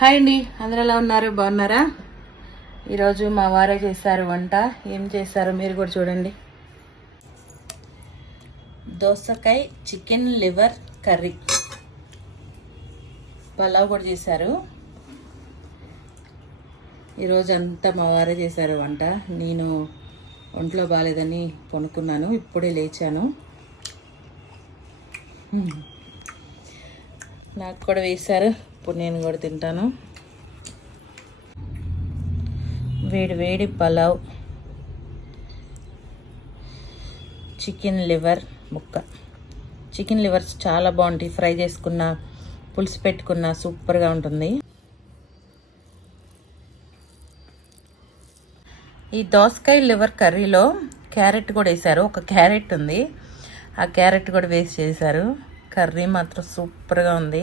Hi అండి, అందరూ ఎలా ఉన్నారు? బాగున్నారా? ఈరోజు మా వారే చేశారు వంట. ఏం చేశారో మీరు కూడా చూడండి. దోసకాయ చికెన్ లివర్ కర్రీ, పలావ్ కూడా చేశారు. ఈరోజు అంతా మా వారే చేశారు వంట. నేను ఒంట్లో బాగాలేదని కొనుక్కున్నాను, ఇప్పుడే లేచాను. నాకు కూడా వేశారు, ఇప్పుడు నేను కూడా తింటాను. వేడి వేడి పలావ్, చికెన్ లివర్ ముక్క. చికెన్ లివర్స్ చాలా బాగుంటాయి, ఫ్రై చేసుకున్న, పులుసు పెట్టుకున్న సూపర్గా ఉంటుంది. ఈ దోసకాయ లివర్ కర్రీలో క్యారెట్ కూడా వేశారు. ఒక క్యారెట్ ఉంది, ఆ క్యారెట్ కూడా వేసి చేశారు. కర్రీ మాత్రం సూపర్గా ఉంది.